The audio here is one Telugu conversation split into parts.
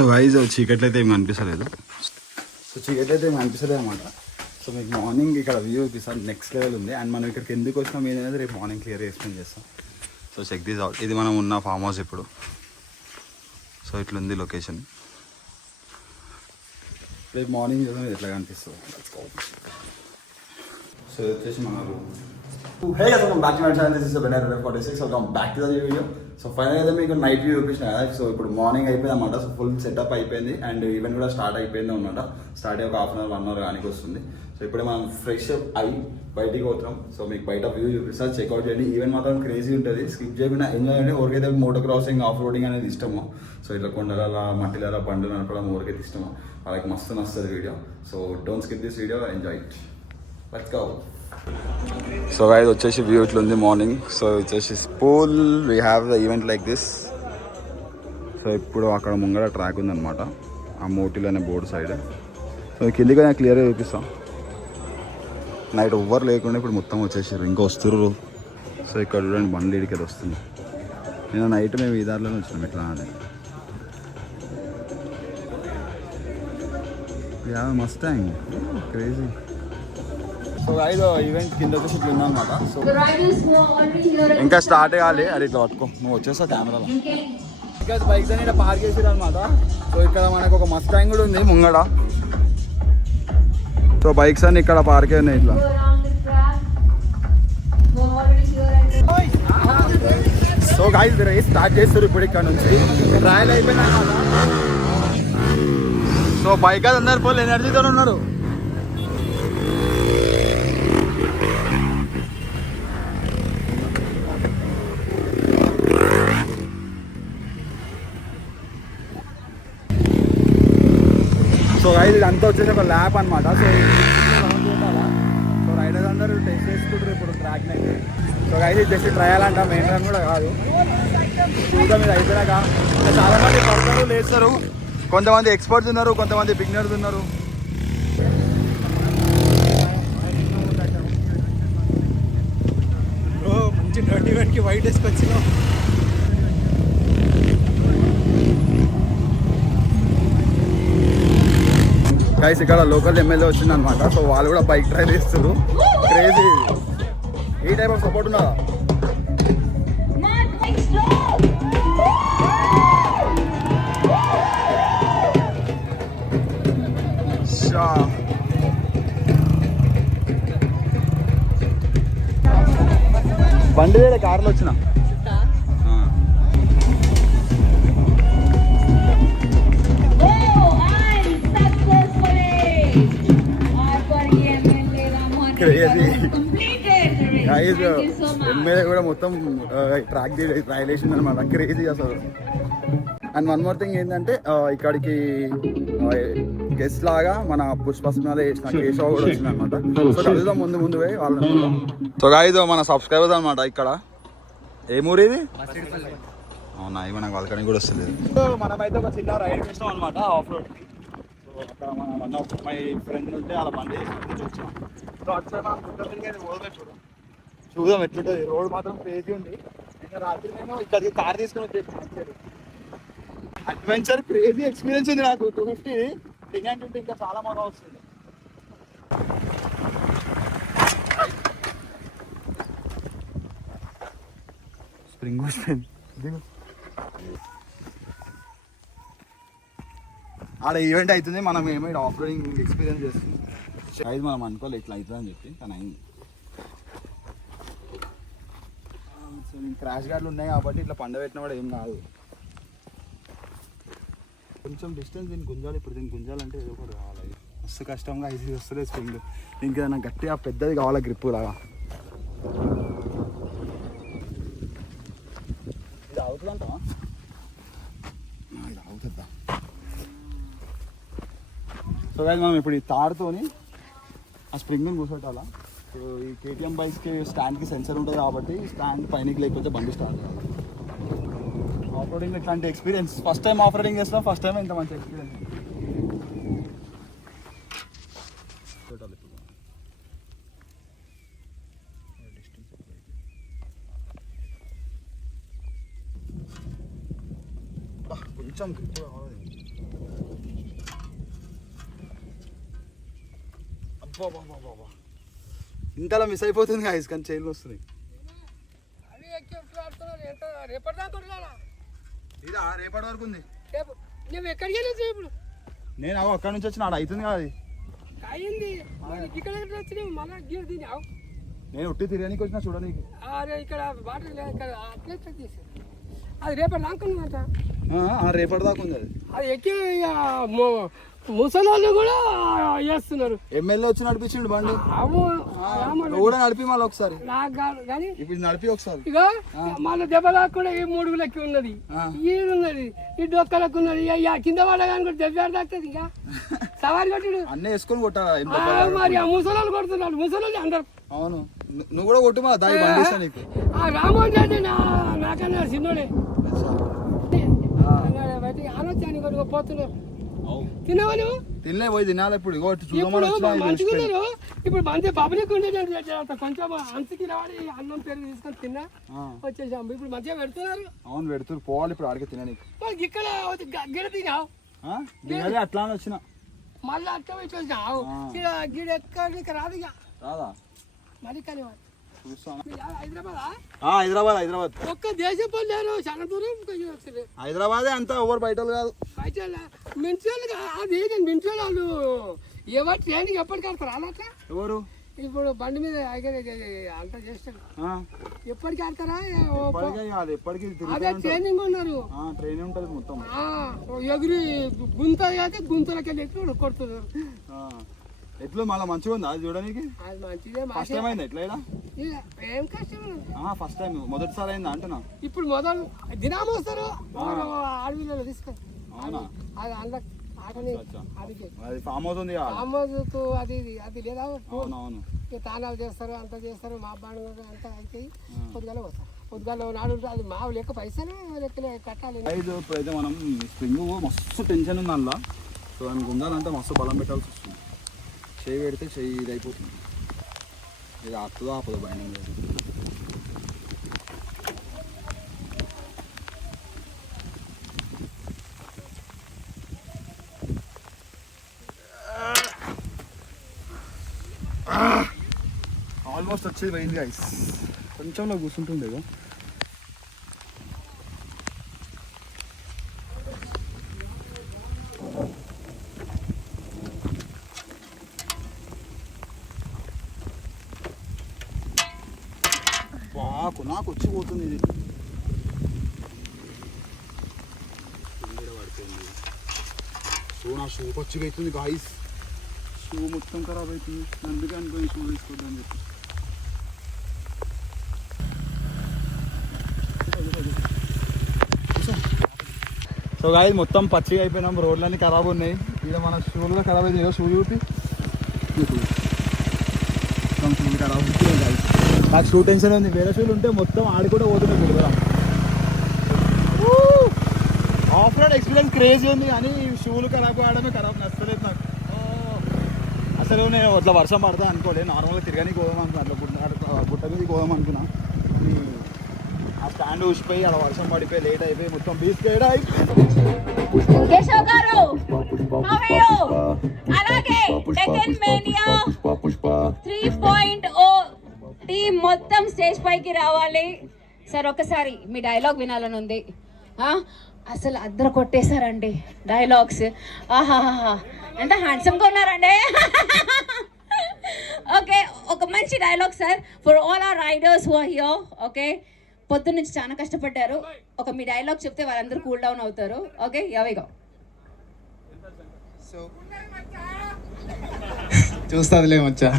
సో గైస్ చీకట్లు అయితే ఏమి అనిపిస్తలేదు. సో చీకట్లు అయితే ఏమి అనిపిస్తలేదు అనమాట. సో మీకు మార్నింగ్ ఇక్కడ వ్యూ చూపిస్తాను, నెక్స్ట్ లెవెల్ ఉంది. అండ్ మనం ఇక్కడికి ఎందుకు వచ్చినాం ఏదైనా రేపు మార్నింగ్ క్లియర్ ఎక్స్ప్లెయిన్ చేస్తాం. So check this out. ఇది మనం ఉన్న ఫామ్ హౌస్ ఇప్పుడు. సో ఇట్లుంది లొకేషన్. రేపు మార్నింగ్ చూద్దాం ఇది ఎట్లా కనిపిస్తుంది. సో ఇది వచ్చేసి మన room. Hey guys, welcome back to my channel. This is Benner 46. Welcome back to the new video. So final అయితే మీకు నైట్ వ్యూ చూపించిన కదా. సో ఇప్పుడు మార్నింగ్ అయిపోయింది అనమాట. సో ఫుల్ సెటప్ అయిపోయింది అండ్ ఈవెంట్ కూడా స్టార్ట్ అయిపోయింది అనమాట. స్టార్ట్ అయ్యి ఒక హాఫ్ అన్ అవర్ 1 అవర్ కానీ వస్తుంది. సో ఇప్పుడే మనం ఫ్రెష్ అప్ అయ్యి బయటికి పోతున్నాం. సో మీకు బయట వ్యూ చూపిస్తారు, చెక్అవుట్ చేయండి. ఈవెంట్ మాత్రం క్రేజీ ఉంటుంది, స్కిప్ చేయకుండా ఎంజాయ్ చేయండి. ఎవరికైతే మోటో క్రాసింగ్ ఆఫ్ రోడింగ్ అనేది ఇష్టమో, సో ఇట్లా కొండల మట్టిల బండ్లు నడపడం ఎవరికైతే ఇష్టమో వాళ్ళకి మస్తు నస్తుంది video. So don't skip this video, enjoy it. Let's go. So guys వచ్చేసి వ్యూ ఇట్లుంది మార్నింగ్. సో వచ్చేసి pool we have the event like this. So ఇప్పుడు అక్కడ ముంగడ ట్రాక్ ఉందన్నమాట, ఆ మోటిల్ అనే బోర్డు సైడ్. సో కిందికి నేను క్లియర్గా చూపిస్తాం. నైట్ ఎవ్వరు లేకుండా ఇప్పుడు మొత్తం వచ్చేసారు, ఇంకా వస్తుర్రు. సో ఇక్కడ చూడండి బండ్లు ఇడికి వస్తుంది. నేను నైట్ మేము ఈ దారిలోనే వచ్చినాం ఇట్లా అని. Must crazy. సో ఐదు ఈవెంట్ కింద వచ్చేసి ఇట్లా ఉందన్నమాట. సో ఇంకా స్టార్ట్ కావాలి. అది ఇట్లా పట్టుకో, నువ్వు వచ్చేస్తా కెమెరాలో. ఇంకా బైక్స్ అని ఇక్కడ పార్క్ చేసారు అనమాట. సో ఇక్కడ మనకు ఒక మస్టాంగ్ కూడా ఉంది ముంగడ. సో బైక్స్ అన్ని ఇక్కడ పార్క్ అయినాయి ఇట్లా. సో గైస్ రేస్ స్టార్ట్ చేస్తారు ఇప్పుడు ఇక్కడ నుంచి. ట్రయల్ అయిపోయింది అనమాట. సో బైక్ అది అందరు ఫుల్ ఎనర్జీతో ఉన్నారు. సో గైస్ ఇదంతా వచ్చేసి ఒక ల్యాబ్ అనమాట. సో సో రైడర్స్ అందరూ టెస్ట్ చేసుకుంటారు ఇప్పుడు ట్రాక్ని అయితే. సో గైస్ ఇది జస్ట్ ట్రయల్ అంట, మెయిన్ రన్ కూడా కాదు. చూద్దాం ఇది అయిపోయాక. ఇంకా చాలామంది పడతారు లేస్తారు, కొంతమంది ఎక్స్పర్ట్స్ ఉన్నారు, కొంతమంది బిగినర్స్ ఉన్నారు. మంచి డర్టీ వెట్కి వైట్ వేసుకొచ్చినాం. గైస్ ఇక్కడ లోకల్ ఎమ్మెల్యే వచ్చింది అనమాట. సో వాళ్ళు కూడా బైక్ డ్రైవ్ చేస్తారు. క్రేజీ. ఈ టైప్ ఆఫ్ సపోర్ట్ ఉన్నదా? బండి వేరే కార్లో వచ్చిన. ఎమ్మెల్యే కూడా మొత్తం ట్రాక్ ట్రయల్ వేసింది అనమాట. క్రేజీ అసలు. అండ్ వన్ మోర్ థింగ్ ఏంటంటే ఇక్కడికి గెస్ట్ లాగా మన పుష్ప సినిమాలో వేసిన కేశవ కూడా వచ్చింది అనమాట. సో కలుద్దాం ముందు పోయి వాళ్ళని. సో గాయ్స్ మన సబ్స్క్రైబర్స్ అనమాట. ఇక్కడ ఏ ఊరు ఇది? అవునా, ఇవి నాకు వాళ్ళకని కూడా వస్తుంది. సో మనమైతే ఒక చిన్న రైడ్ చేస్తాం అనమాట ఆఫ్ రోడ్. సో అక్కడ మన మై ఫ్రెండ్ ఉంటే అలా బండి వేసుకొని వచ్చాం. సో అట్లా చూద్దాం ఎట్లుంటుంది. రోడ్ మాత్రం క్రేజీ ఉంది. ఇంకా రాత్రి నేను ఇక్కడికి కార్ తీసుకుని వచ్చేసి అడ్వెంచర్ క్రేజీ ఎక్స్పీరియన్స్ ఉంది నాకు. 250 థింగ్ అండ్ ఉంటే ఇంకా చాలా బాగా వస్తుంది. స్ప్రింగ్ వస్తుంది ఆడ ఈవెంట్ అవుతుంది, మనం ఏమో ఇక్కడ ఆఫ్ రోడింగ్ ఎక్స్పీరియన్స్ చేస్తుంది. అయితే మనం అనుకోవాలి ఇట్లా అవుతుంది అని చెప్పి, కానీ అయింది. క్రాష్ గార్డ్లు ఉన్నాయి కాబట్టి ఇట్లా పండబెట్టిన కూడా ఏం కాదు. కొంచెం డిస్టెన్స్ దీన్ని గుంజాలి. ఇప్పుడు దీన్ని గుంజాలంటే ఏదో ఒకటి కావాలి. మస్తు కష్టంగా ఇది వస్తుంది స్ప్రింగ్. ఇంకా నాకు గట్టిగా పెద్దది కావాలి గ్రిప్ లాగా. ఇది అవుతుందంట, ఇది అవుతుందా? సో గాయ్స్ మనం ఇప్పుడు ఈ తాడుతోని ఆ స్ప్రింగ్ని కూర్చోటాలా. సో ఈ కేటీఎం బైక్స్కి స్టాండ్కి సెన్సర్ ఉంటుంది కాబట్టి స్టాండ్ పైనకి లేకపోతే బండి స్టార్ట్ కావాలి. ఆఫ్ రోడింగ్ ఇట్లాంటి experience first time off roading చేస్తాం. ఫస్ట్ టైం ఇంత మంచి ఎక్స్పీరియన్స్. కొంచెం గ్రిప్ కావాలి. ఇంతలా మిస్ అయిపోతుంది గాయస్, కానీ చైన్లు వస్తున్నాయి. ఇదా రేపటి వరకు ఉంది. ఎక్కడికి వెళ్ళి ఇప్పుడు నేను అక్కడి నుంచి వచ్చిన ఆడ అవుతుంది కదా అది. అయింది ఇక్కడ వచ్చినావు మళ్ళీ గీరు తిన్నావు. నేను ఉట్టి తిరగడానికి వచ్చిన చూడడానికి. అరే ఇక్కడ వాటర్ లేదు, ఇక్కడ అట్లే చేశారు. అది రేపటి దాకా ఉందంట. రేపటి దాకా ఉంది అది. అది ఎక్కి ముసలి వాళ్ళు కూడా చేస్తున్నారు. ఎమ్మెల్యే వచ్చి నడిపించిండు బండి. నువ్వు కూడా నడిపి మళ్ళీ ఒకసారి. నాకు కాదు కానీ ఇప్పుడు నడిపి ఒకసారి. ఇక మళ్ళీ దెబ్బ దాకా ఈ 3 లెక్క ఉన్నది, ఈడున్నది, ఈ డొక్కలకు ఉన్నది. కింద పడగాని కూడా దెబ్బ తాకుతుంది. ఇంకా సవారి కొట్టాడు అన్నీ వేసుకొని కొట్టారా మరి. ఆ ముసలి కొడుతున్నాడు, ముసలి అందరు. అవును, నువ్వు కూడా కొట్టు మా దాయి బండి నీకు. రామోజీ అంటే నాకన్నా చిన్నోడే ఆలోచన కొడుకు పోతున్నారు. తినవా నువ్వు? తినలే, పోయి తినాలి ఇప్పుడు. మంచిగున్నారు ఇప్పుడు. మంచి పబ్లిక్ ఉండేది కొంచెం అంచుకి రావాలి, అన్నం పెరుగు తీసుకొని తిన్నా వచ్చేసాము. ఇప్పుడు మంచిగా పెడుతున్నారు. అవును పెడుతున్నారు, పోవాలి ఇప్పుడు ఆడికి తినడానికి. ఇక్కడ గిడ తినావు అట్లా అని వచ్చిన మళ్ళీ అట్లా వచ్చేసావు. గిడ ఎక్కడికి రాదు ఇక రాదా మరి. కానీ హైదరాబాద్ ఒక్క దేశం పని చాలా దూరం. హైదరాబాదే అంతా ఎవరు బయట కాదు. బయట మించోళ్ళు అది మించోళ్ళు వాళ్ళు ఎవరు ట్రైనింగ్ ఎప్పటికి ఆడతారు అలా. ఎవరు ఇప్పుడు బండి మీద అంతా చేస్తారు. ఎప్పటికి ఆడతారా? ఎప్పటికీ అదే ట్రైనింగ్ ఉన్నారు. ట్రైనింగ్ ఉంటుంది మొత్తం. ఎగురి గుంత అయితే గుంతలకి వెళ్ళి కొడుతున్నారు. ఎట్లా మళ్ళీ మంచిగా ఉంది అది చూడడానికి. అది మంచిదే. ఫస్ట్ టైం అయింది ఎట్లా? ఏం కష్టం. ఫస్ట్ టైం మొదటిసారి అయింది అంటున్నా. ఇప్పుడు మొదలు దినాము వస్తారు అడవిలో తీసుకొని. అవునా? అది అందులో ఆటని అది ఫామ్ హౌస్ ఉంది. ఫామ్ హౌస్ అది లేదా అవునవును. తానాలు చేస్తారు, అంతా చేస్తారు. మా బాణం అంతా అయిపోయి పొద్దుగాల వస్తారు. పొద్దుగాల నాడు అది మా లెక్క పైసలు లెక్కలే కట్టాలి. ఇప్పుడైతే మనం స్ప్రింగ్ మస్తు టెన్షన్ ఉంది అందులో. సో దానికి ఉండాలంటే మస్తు బలం పెట్టాల్సి వస్తుంది. చెయ్యి పెడితే చెయ్యి ఇది అయిపోతుంది. ఇది ఆపుతుందో ఆపదో బైండింగ్. ఆల్మోస్ట్ వచ్చేది పోయింది గైస్. కొంచెంలో కూర్చుంటుంది కదా. నాకు వచ్చి పోతుంది ఇది. పడిపోయింది షూ. నా షూ పచ్చిగా అవుతుంది గాయస్. షూ మొత్తం ఖరాబ్ అవుతుంది. అందుకే అనుకోని షూ తీసుకోవద్దని చెప్పి. సో గాయస్ మొత్తం పచ్చిగా అయిపోయినాం. రోడ్లన్నీ ఖరాబ్ ఉన్నాయి. ఇక్కడ మన షూలు కూడా ఖరాబ్ అయింది. షూ చూపి మొత్తం షూ ఖరాబ్ అవుతుంది గాయస్. నాకు షూ టెన్షన్ ఉంది. వేరే షూలు ఉంటే మొత్తం ఆడి కూడా పోతున్నాయి కూడా. ఆఫ్ రోడ్ ఎక్స్పీరియన్స్ క్రేజీ ఉంది, కానీ షూలు ఖరాబ్ కావడమే ఖరాబ్ నచ్చలేదు నాకు. అసలు నేను అట్లా వర్షం పడతా అనుకోలేదు. నార్మల్గా తిరగని పోదాం అనుకున్నా. అట్లా గుట్ట మీద పోదాం అనుకున్నా. ఆ స్టాండ్ ఊసిపోయి అలా వర్షం పడిపోయి లేట్ అయిపోయి మొత్తం బీచ్ గైడ్ అయిపోయింది. అలాగే డెక్కన్ మేనియా 3.0 టీం మొత్తం స్టేజ్ పైకి రావాలి. సార్ ఒకసారి మీ డైలాగ్ వినాలని ఉంది. అసలు అద్దరు కొట్టేశారండి డైలాగ్స్. ఆహాహా ఎంత హ్యాండ్సమ్గా ఉన్నారండి. ఓకే, ఒక మంచి dialogue sir for all our riders who are here. Okay, పొద్దున్న నుంచి చాలా కష్టపడ్డారు. ఒక మీ డైలాగ్ చెప్తే వాళ్ళందరూ కూల్ డౌన్ అవుతారు. ఓకే, యవేగా చూస్తుందిలే మచ్చా.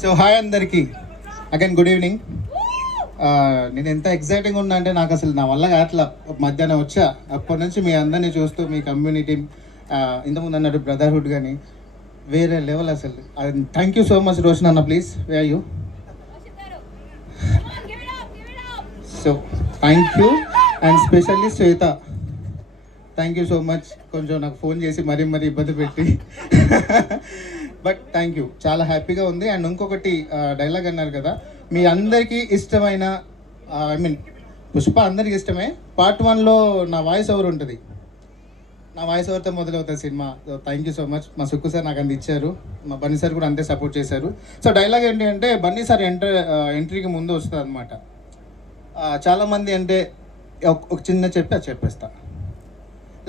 సో హాయ్ అందరికీ, అగైన్ గుడ్ ఈవినింగ్. నేను ఎంత ఎక్సైటింగ్ ఉన్నా అంటే నాకు అసలు నా వల్ల అట్లా మధ్యాహ్నం వచ్చా. అప్పటి నుంచి మీ అందరినీ చూస్తూ మీ కమ్యూనిటీ ఇంతకుముందు అన్నట్టు బ్రదర్హుడ్ కానీ వేరే లెవెల్ అసలు. Thank you so much Roshan అన్న. Please where are you? So thank you. And specially Shweta, thank you so much. కొంచెం నాకు ఫోన్ చేసి మరీ ఇబ్బంది పెట్టి బట్ థ్యాంక్ యూ, చాలా హ్యాపీగా ఉంది. అండ్ ఇంకొకటి డైలాగ్ అన్నారు కదా, మీ అందరికీ ఇష్టమైన ఐ మీన్ పుష్ప అందరికీ ఇష్టమే. పార్ట్ 1లో నా వాయిస్ ఓవర్ ఉంటుంది. నా వాయిస్ ఓవర్తో మొదలవుతుంది cinema. Thank you so much. మా సుక్కు సార్ నాకు అంత ఇచ్చారు, మా బన్నీ సార్ కూడా అంతే సపోర్ట్ చేశారు. సో డైలాగ్ ఏంటి అంటే బన్నీ సార్ ఎంట్రీకి ముందు వస్తుంది అనమాట. చాలామంది అంటే ఒక చిన్న చెప్పి అది చెప్పేస్తా.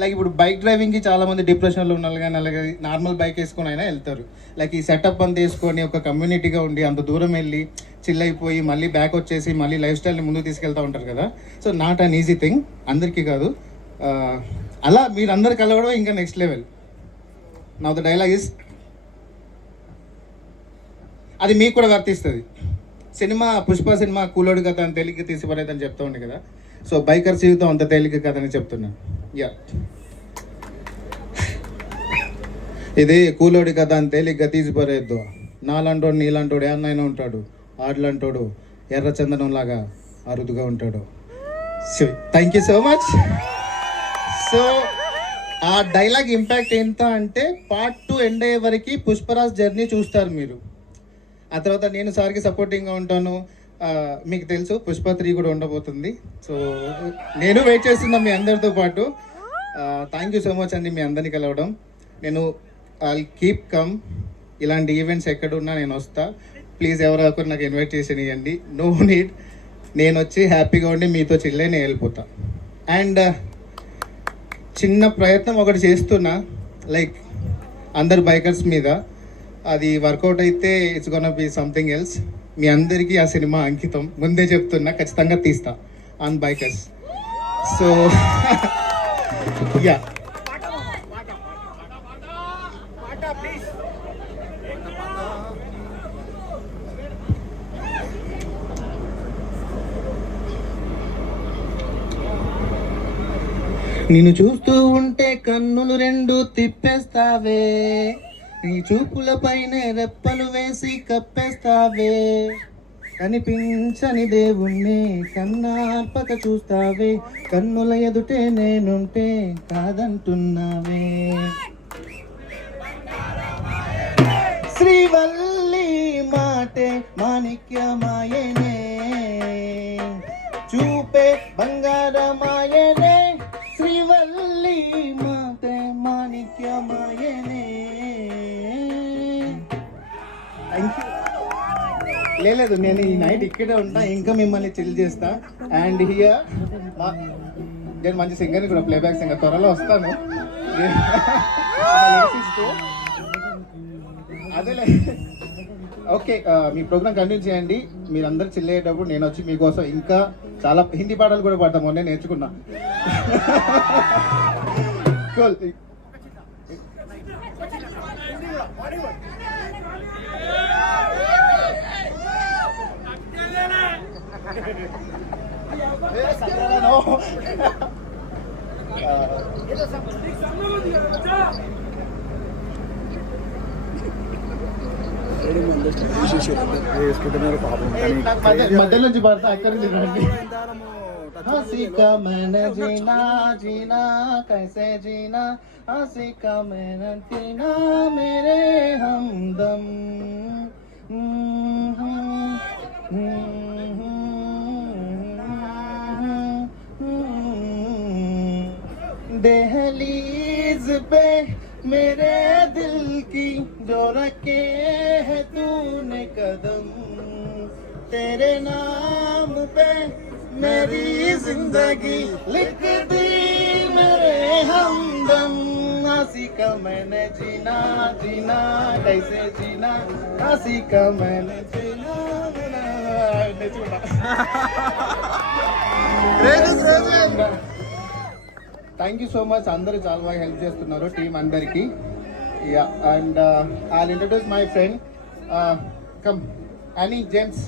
లైక్ ఇప్పుడు బైక్ డ్రైవింగ్కి చాలామంది డిప్రెషన్లో ఉన్నారు, కానీ అలాగే నార్మల్ బైక్ వేసుకొని అయినా వెళ్తారు. లైక్ ఈ సెటప్ అంతా వేసుకొని ఒక కమ్యూనిటీగా ఉండి అంత దూరం వెళ్ళి చిల్ అయిపోయి మళ్ళీ బ్యాక్ వచ్చేసి మళ్ళీ లైఫ్ స్టైల్ని ముందుకు తీసుకెళ్తూ ఉంటారు కదా. So not an easy thing, అందరికీ కాదు. అలా మీరు అందరు కలవడం ఇంకా నెక్స్ట్ లెవెల్. నా ద డైలాగ్ ఇస్, అది మీకు కూడా వర్తిస్తుంది. సినిమా పుష్ప సినిమా కూలోడు కథ అని తేలిగ్గా తీసిపడేదని చెప్తా ఉండే కదా. సో బైకర్ జీవితం అంత తేలిక కథని చెప్తున్నాను. యా, ఇది కూలోడి కథ అని తేలిగ్గా తీసిపరేద్దు. నాలంటోడు నీలాంటోడు ఏమైనా ఉంటాడు, ఆడలంటోడు ఎర్ర చందనం లాగా అరుదుగా ఉంటాడు. So thank you so much. So ఆ డైలాగ్ ఇంపాక్ట్ ఎంత అంటే పార్ట్ 2 ఎండ్ అయ్యే వరకు పుష్పరాజ్ జర్నీ చూస్తారు మీరు. ఆ తర్వాత నేను సార్కి సపోర్టింగ్గా ఉంటాను. మీకు తెలుసు పుష్ప 3 కూడా ఉండబోతుంది. సో నేను వెయిట్ చేస్తున్నా మీ అందరితో పాటు. థ్యాంక్ యూ సో మచ్ అండి మీ అందరినీ కలవడం. నేను ఐ కీప్ కమ్, ఇలాంటి ఈవెంట్స్ ఎక్కడున్నా నేను వస్తా. ప్లీజ్ ఎవరో ఒకరు నాకు ఇన్విటేషన్ ఇవ్వండి. నో నీడ్, నేను వచ్చి హ్యాపీగా ఉండి మీతో చిల్లే నేను వెళ్ళిపోతా. అండ్ చిన్న ప్రయత్నం ఒకటి చేస్తున్నా, లైక్ అందరు బైకర్స్ మీద. అది వర్కౌట్ అయితే it's gonna be something else. మీ అందరికీ ఆ సినిమా అంకితం, ముందే చెప్తున్నా, ఖచ్చితంగా తీస్తా ఆన్ బైకర్స్. సో యా, నిన్ను చూస్తూ ఉంటే కన్నులు రెండు తిప్పేస్తావే, నీ చూపుల పైనే రెప్పలు వేసి కప్పేస్తావే, కనిపించని దేవుణ్ణి కన్నార్పక చూస్తావే, కన్నుల ఎదుటే నేనుంటే కాదంటున్నావే. శ్రీవల్లి మాటే మాణిక్యమాయనే, చూపే బంగారమాయనే, శ్రీవల్లి మాతే మాణిక్యమాయనే. Thank you. లేదు, నేను ఈ నైట్ ఇక్కడే ఉంటా, ఇంకా మిమ్మల్ని చిల్ చేస్తా. అండ్ హియర్ నేను మంచి సింగర్ని కూడా, ప్లేబ్యాక్ సింగర్, త్వరలో వస్తాను. అదేలే, ఓకే. మీ ప్రోగ్రామ్ కంటిన్యూ చేయండి. మీరందరూ చిల్ అయ్యేటప్పుడు నేను వచ్చి మీకోసం ఇంకా చాలా హిందీ పాటలు కూడా పాడతాం, మొన్నే నేర్చుకున్నా. కూల్. మధ్య నుంచి పడతా అక్కడి నుంచి. हंसी का मैंने जीना जीना कैसे जीना, हंसी का मैंने जीना मेरे हमदम. दहलीज पे मेरे दिल की जो रखे है तूने कदम, तेरे नाम पे मेरी जिंदगी लिख दी मेरे हमदम. हंसी का मैंने जीना जीना कैसे जीना, हंसी का मैंने जीना. Thank you so much. అందరూ చాలా బాగా హెల్ప్ చేస్తున్నారు టీం అందరికీ. Yeah, and I'll introduce my friend. Come, అని జేమ్స్.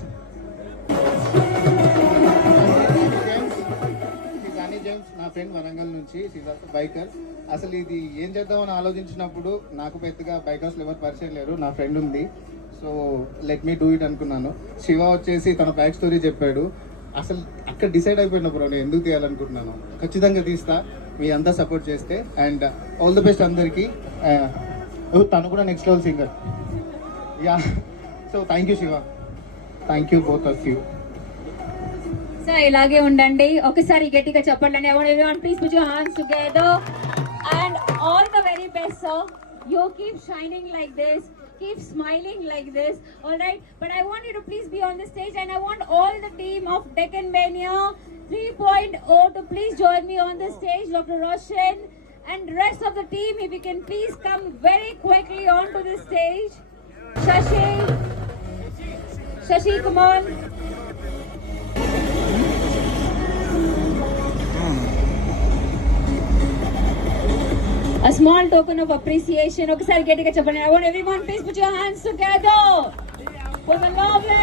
జేమ్స్ నా ఫ్రెండ్ వరంగల్ నుంచి, బైకర్. అసలు ఇది ఏం చేద్దామని ఆలోచించినప్పుడు నాకు పెద్దగా బైకర్స్లో ఎవరు పరిచయం లేరు, నా ఫ్రెండ్ ఉంది. So let me do it అనుకున్నాను. శివ వచ్చేసి తన బ్యాక్ స్టోరీ చెప్పాడు. అసలు అక్కడ డిసైడ్ అయిపోయిన బ్రో నేను ఎందుకు తీయాలనుకుంటున్నాను. ఖచ్చితంగా తీస్తా మీ అంతా సపోర్ట్ చేస్తే. అండ్ ఆల్ ది బెస్ట్ అందరికీ. తను కూడా next level singer. Yeah, so thank you Shiva, thank you both of you. So ఇలాగే ఉండండి. ఒకసారి గట్టిగా చెప్పండి. ఎవరు please put your hands together. And sir. You keep shining like this. Keep smiling like this. All right. But I want you to please be on the stage, and I want all the team of Deccan Mania 3.0 to please join me on the stage. Dr. Roshan and rest of the team, if you can please come very quickly onto the stage. Shashi, come on. A small token of appreciation. Okay, sir, get it. I want everyone, please put your hands together for the lovely